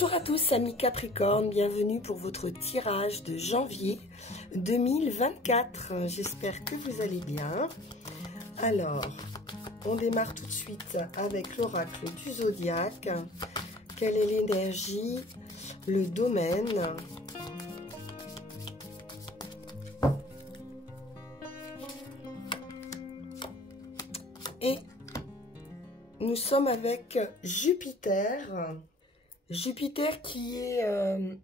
Bonjour à tous amis Capricorne, bienvenue pour votre tirage de janvier 2024. J'espère que vous allez bien. Alors, on démarre tout de suite avec l'oracle du zodiaque. Quelle est l'énergie, le domaine? Et nous sommes avec Jupiter. Jupiter qui est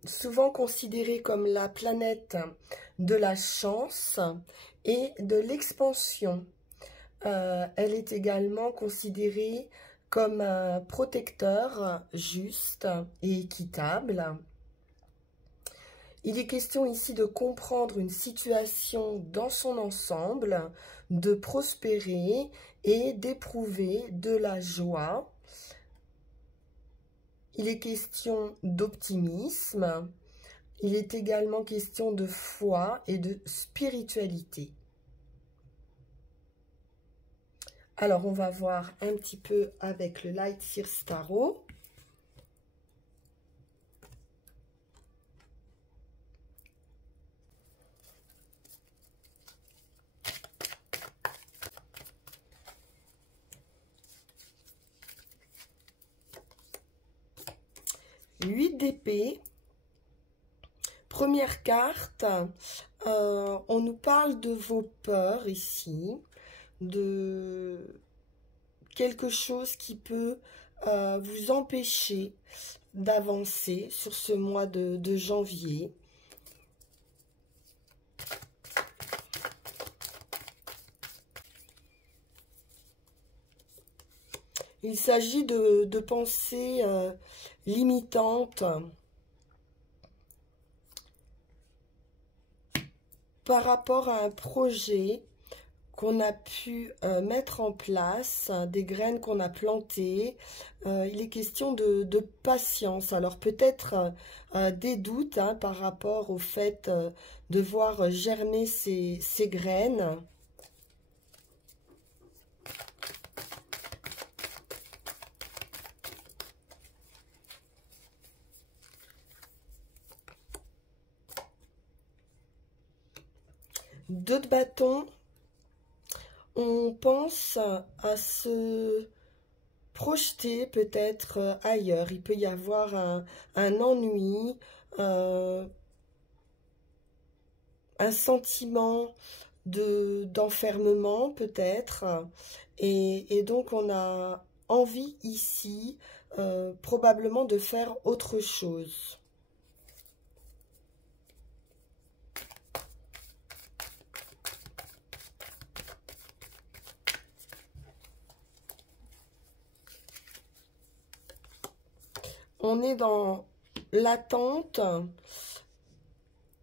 souvent considéré comme la planète de la chance et de l'expansion. Elle est également considérée comme un protecteur juste et équitable. Il est question ici de comprendre une situation dans son ensemble, de prospérer et d'éprouver de la joie. Il est question d'optimisme, il est également question de foi et de spiritualité. Alors, on va voir un petit peu avec le Light Seers Tarot. Huit d'épée. Première carte, on nous parle de vos peurs ici, de quelque chose qui peut vous empêcher d'avancer sur ce mois de janvier. Il s'agit de pensées limitantes par rapport à un projet qu'on a pu mettre en place, des graines qu'on a plantées. Il est question de patience. Alors peut-être des doutes par rapport au fait de voir germer ces graines. Deux de bâton, on pense à se projeter peut-être ailleurs. Il peut y avoir un ennui, un sentiment d'enfermement peut-être. Et donc on a envie ici probablement de faire autre chose. On est dans l'attente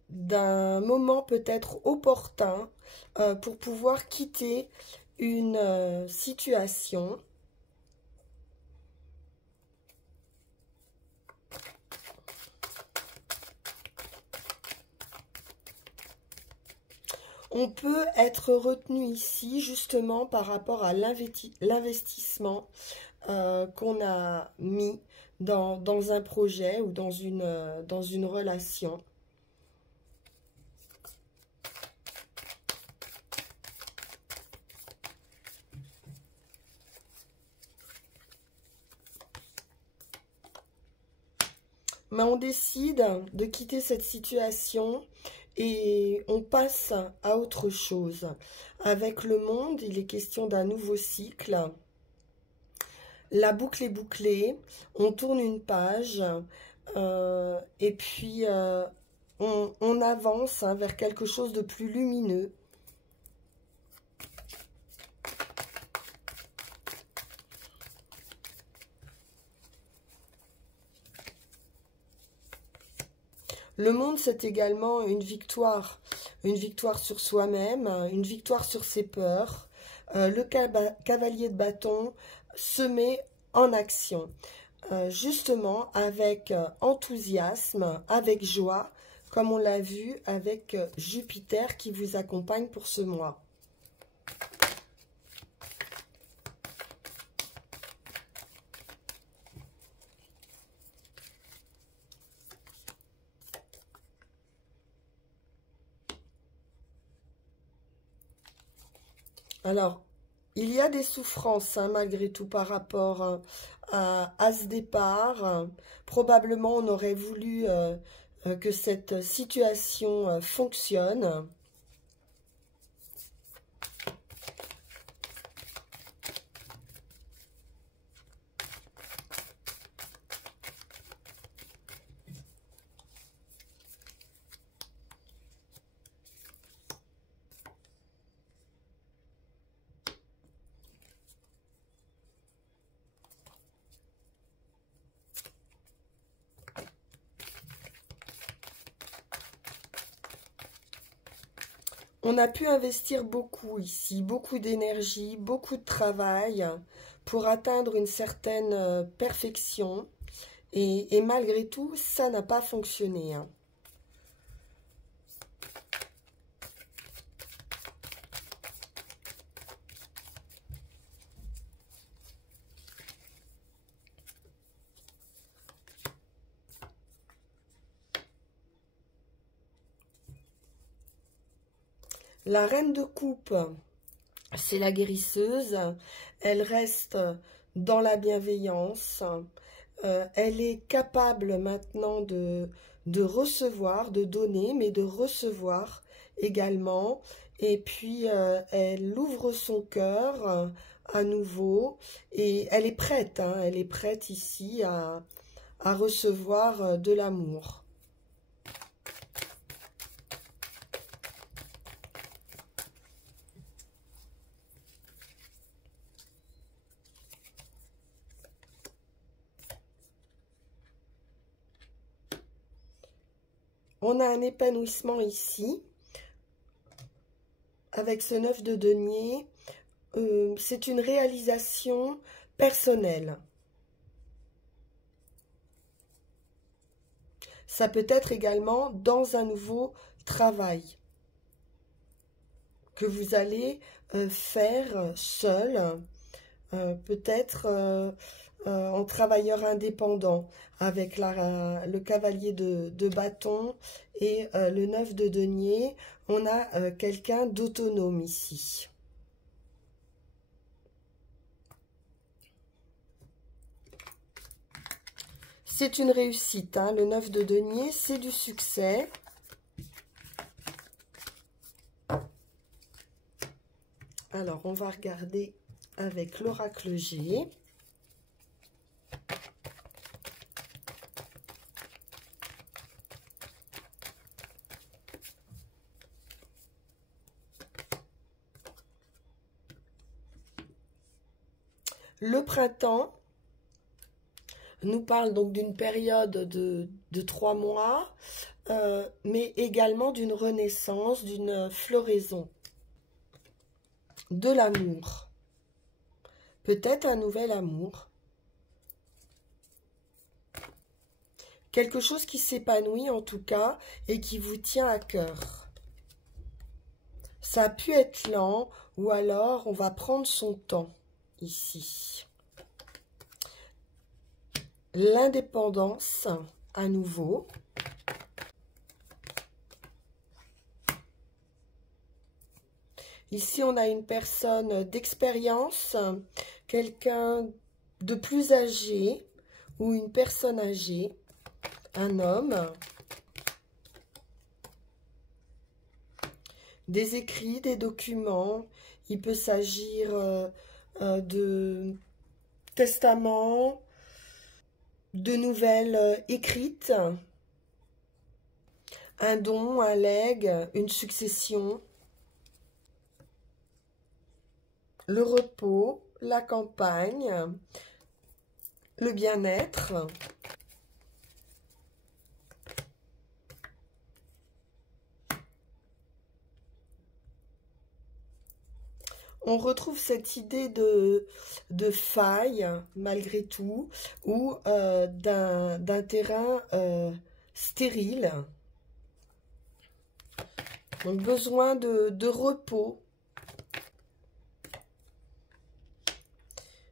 d'un moment peut-être opportun pour pouvoir quitter une situation. On peut être retenu ici justement par rapport à l'investissement qu'on a mis dans un projet ou dans une relation. Mais on décide de quitter cette situation et on passe à autre chose. Avec le monde, il est question d'un nouveau cycle. La boucle est bouclée, on tourne une page et puis on avance vers quelque chose de plus lumineux. Le monde, c'est également une victoire sur soi-même, une victoire sur ses peurs. Le cavalier de bâton se met en action, justement avec enthousiasme, avec joie, comme on l'a vu avec Jupiter qui vous accompagne pour ce mois. Alors, il y a des souffrances, hein, malgré tout, par rapport à ce départ. Probablement, on aurait voulu que cette situation fonctionne. On a pu investir beaucoup ici, beaucoup d'énergie, beaucoup de travail pour atteindre une certaine perfection. Et malgré tout, ça n'a pas fonctionné, hein. La reine de coupe, c'est la guérisseuse. Elle reste dans la bienveillance. Elle est capable maintenant de recevoir, de donner, mais de recevoir également. Et puis, elle ouvre son cœur à nouveau. Et elle est prête, hein, elle est prête ici à recevoir de l'amour. On a un épanouissement ici, avec ce 9 de denier. C'est une réalisation personnelle. Ça peut être également dans un nouveau travail que vous allez faire seul, peut-être en travailleur indépendant, avec le cavalier de bâton et le 9 de denier. On a quelqu'un d'autonome ici. C'est une réussite, hein, le 9 de denier, c'est du succès. Alors, on va regarder avec l'oracle G. Le printemps nous parle donc d'une période de 3 mois, mais également d'une renaissance, d'une floraison, de l'amour. Peut-être un nouvel amour. Quelque chose qui s'épanouit en tout cas et qui vous tient à cœur. Ça a pu être lent ou alors on va prendre son temps ici. L'indépendance, à nouveau. Ici, on a une personne d'expérience, quelqu'un de plus âgé ou une personne âgée, un homme. Des écrits, des documents. Il peut s'agir de testaments, de nouvelles écrites, un don, un legs, une succession, le repos, la campagne, le bien-être. On retrouve cette idée de faille, malgré tout, ou d'un terrain stérile. Donc, besoin de repos.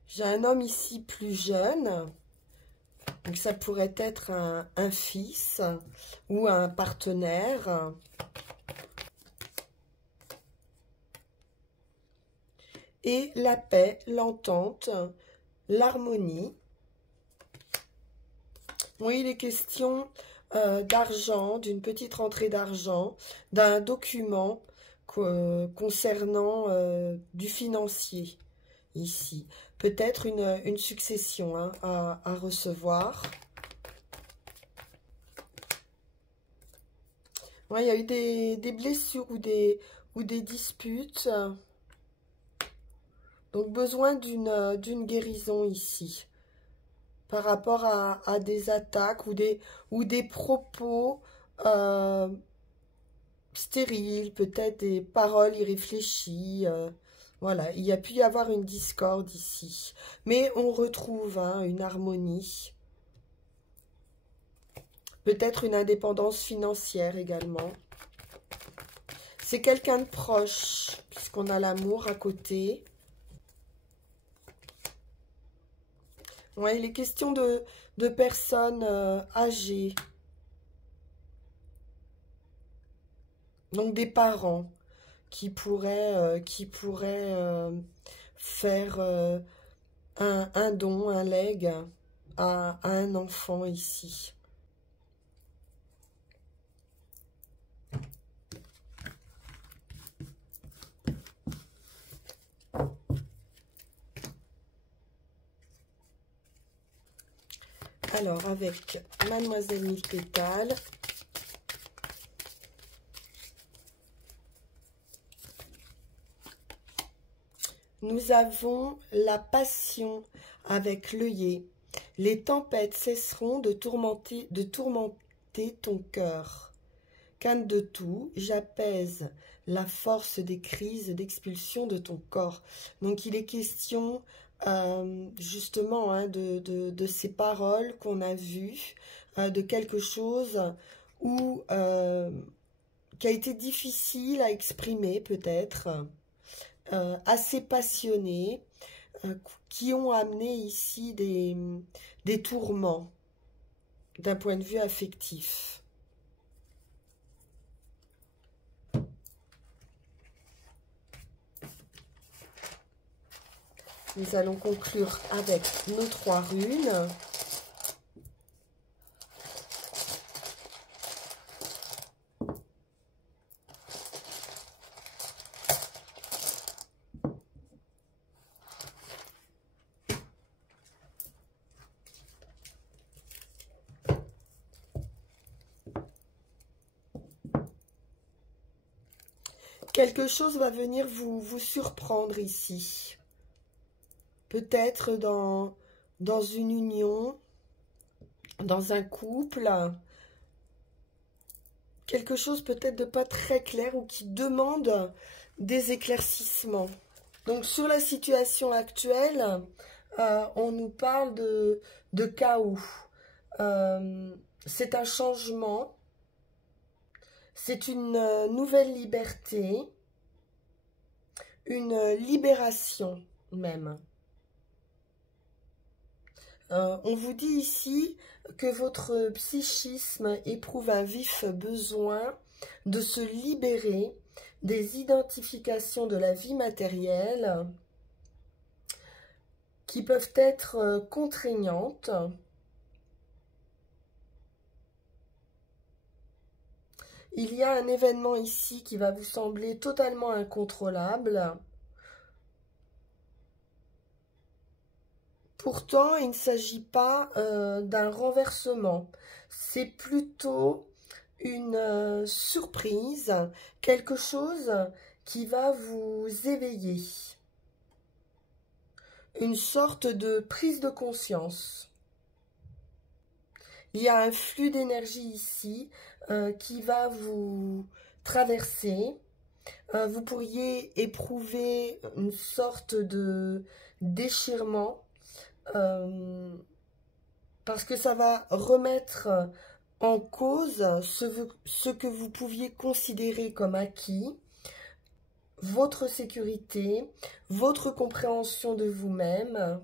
J'ai un homme ici plus jeune. Donc, ça pourrait être un fils ou un partenaire. et la paix, l'entente, l'harmonie. Oui, il est question d'argent, d'une petite rentrée d'argent, d'un document concernant du financier ici. Peut-être une succession hein, à recevoir. Ouais, il y a eu des blessures ou des disputes. Donc besoin d'une guérison ici. Par rapport à des attaques ou des propos stériles, peut-être des paroles irréfléchies. Voilà, il y a pu y avoir une discorde ici. Mais on retrouve hein, une harmonie. Peut-être une indépendance financière également. C'est quelqu'un de proche, puisqu'on a l'amour à côté. Ouais, il est question de personnes âgées. Donc des parents qui pourraient faire un don, un legs à un enfant ici. Alors, avec Mademoiselle Mille Pétales, nous avons la passion avec l'œillet. Les tempêtes cesseront de tourmenter ton cœur. Canne de tout, j'apaise la force des crises d'expulsion de ton corps. Donc il est question justement hein, de ces paroles qu'on a vues, de quelque chose qui a été difficile à exprimer peut-être, assez passionné, qui ont amené ici des tourments d'un point de vue affectif. Nous allons conclure avec nos 3 runes. Quelque chose va venir vous surprendre ici. Peut-être dans une union, dans un couple, quelque chose peut-être de pas très clair ou qui demande des éclaircissements. Donc sur la situation actuelle, on nous parle de chaos. C'est un changement, c'est une nouvelle liberté, une libération même. On vous dit ici que votre psychisme éprouve un vif besoin de se libérer des identifications de la vie matérielle qui peuvent être contraignantes. Il y a un événement ici qui va vous sembler totalement incontrôlable. Pourtant, il ne s'agit pas d'un renversement. C'est plutôt une surprise, quelque chose qui va vous éveiller. Une sorte de prise de conscience. Il y a un flux d'énergie ici qui va vous traverser. Vous pourriez éprouver une sorte de déchirement parce que ça va remettre en cause ce que vous pouviez considérer comme acquis, votre sécurité, votre compréhension de vous-même,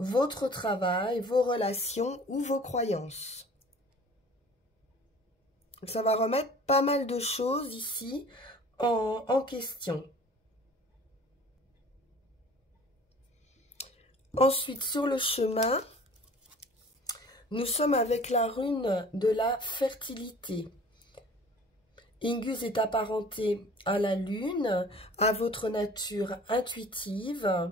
votre travail, vos relations ou vos croyances. Ça va remettre pas mal de choses ici en question. Ensuite, sur le chemin, nous sommes avec la rune de la fertilité. Ingus est apparenté à la lune, à votre nature intuitive,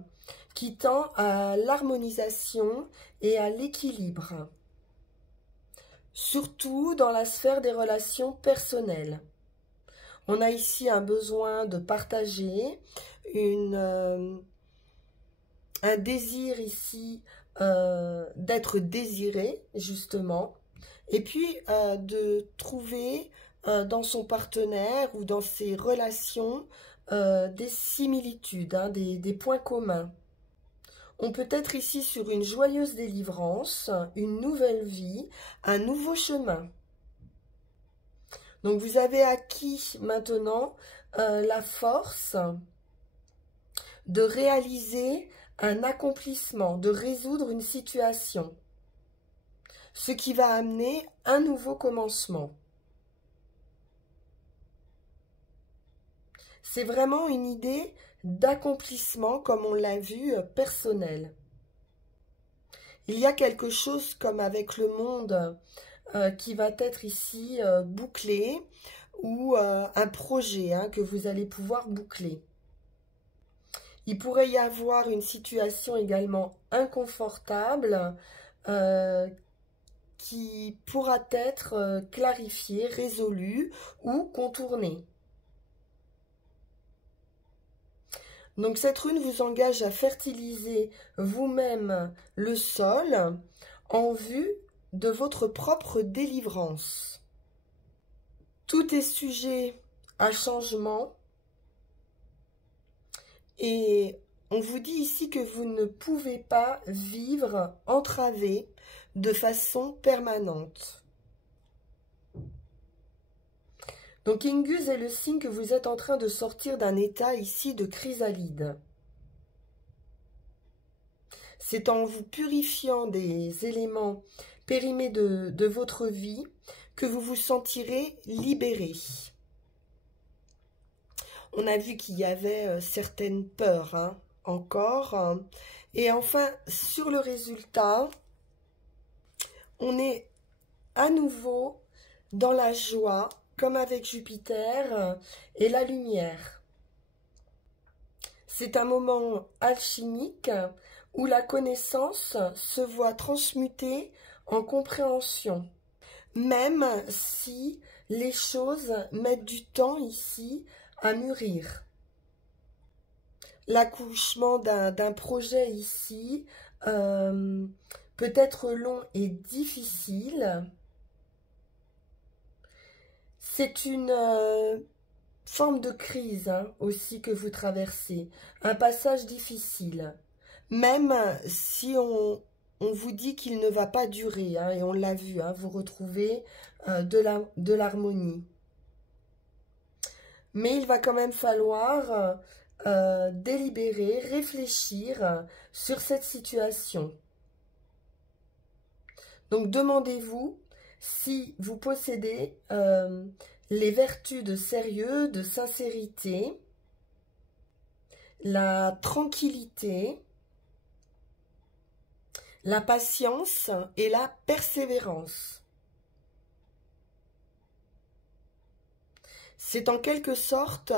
qui tend à l'harmonisation et à l'équilibre, surtout dans la sphère des relations personnelles. On a ici un besoin de partager, un désir ici d'être désiré, justement, et puis de trouver dans son partenaire ou dans ses relations des similitudes, hein, des points communs. On peut être ici sur une joyeuse délivrance, une nouvelle vie, un nouveau chemin. Donc vous avez acquis maintenant la force de réaliser un accomplissement, de résoudre une situation, ce qui va amener un nouveau commencement. C'est vraiment une idée d'accomplissement, comme on l'a vu, personnel. Il y a quelque chose comme avec le monde qui va être ici bouclé, ou un projet que vous allez pouvoir boucler. Il pourrait y avoir une situation également inconfortable qui pourra être clarifiée, résolue ou contournée. Donc cette rune vous engage à fertiliser vous-même le sol en vue de votre propre délivrance. Tout est sujet à changement et on vous dit ici que vous ne pouvez pas vivre entravé de façon permanente. Donc Ingus est le signe que vous êtes en train de sortir d'un état ici de chrysalide. C'est en vous purifiant des éléments périmés de votre vie que vous vous sentirez libéré. On a vu qu'il y avait certaines peurs encore. Et enfin, sur le résultat, on est à nouveau dans la joie, comme avec Jupiter et la lumière. C'est un moment alchimique où la connaissance se voit transmutée en compréhension, même si les choses mettent du temps ici à mûrir. L'accouchement d'un projet ici peut être long et difficile. C'est une forme de crise aussi que vous traversez, un passage difficile, même si on vous dit qu'il ne va pas durer, et on l'a vu, vous retrouvez de l'harmonie. Mais il va quand même falloir délibérer, réfléchir sur cette situation. Donc demandez-vous si vous possédez les vertus de sérieux, de sincérité, la tranquillité, la patience et la persévérance. C'est en quelque sorte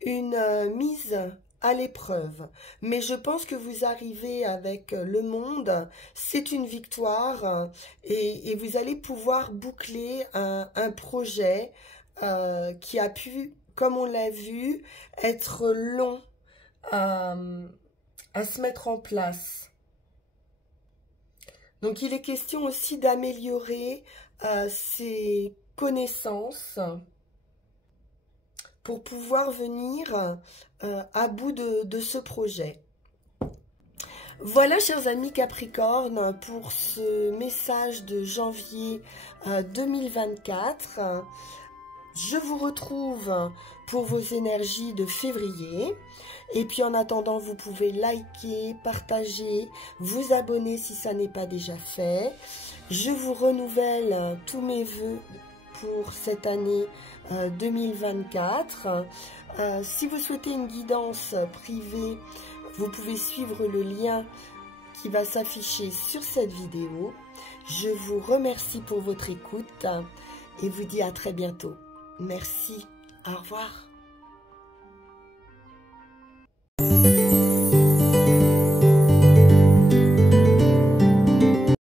une mise à l'épreuve. Mais je pense que vous arrivez avec le monde, c'est une victoire et vous allez pouvoir boucler un projet qui a pu, comme on l'a vu, être long à se mettre en place. Donc il est question aussi d'améliorer ses connaissances pour pouvoir venir à bout de ce projet. Voilà, chers amis Capricorne, pour ce message de janvier 2024. Je vous retrouve pour vos énergies de février. Et puis en attendant, vous pouvez liker, partager, vous abonner si ça n'est pas déjà fait. Je vous renouvelle tous mes vœux pour cette année 2024. Si vous souhaitez une guidance privée, vous pouvez suivre le lien qui va s'afficher sur cette vidéo. Je vous remercie pour votre écoute et vous dis à très bientôt. Merci. Au revoir.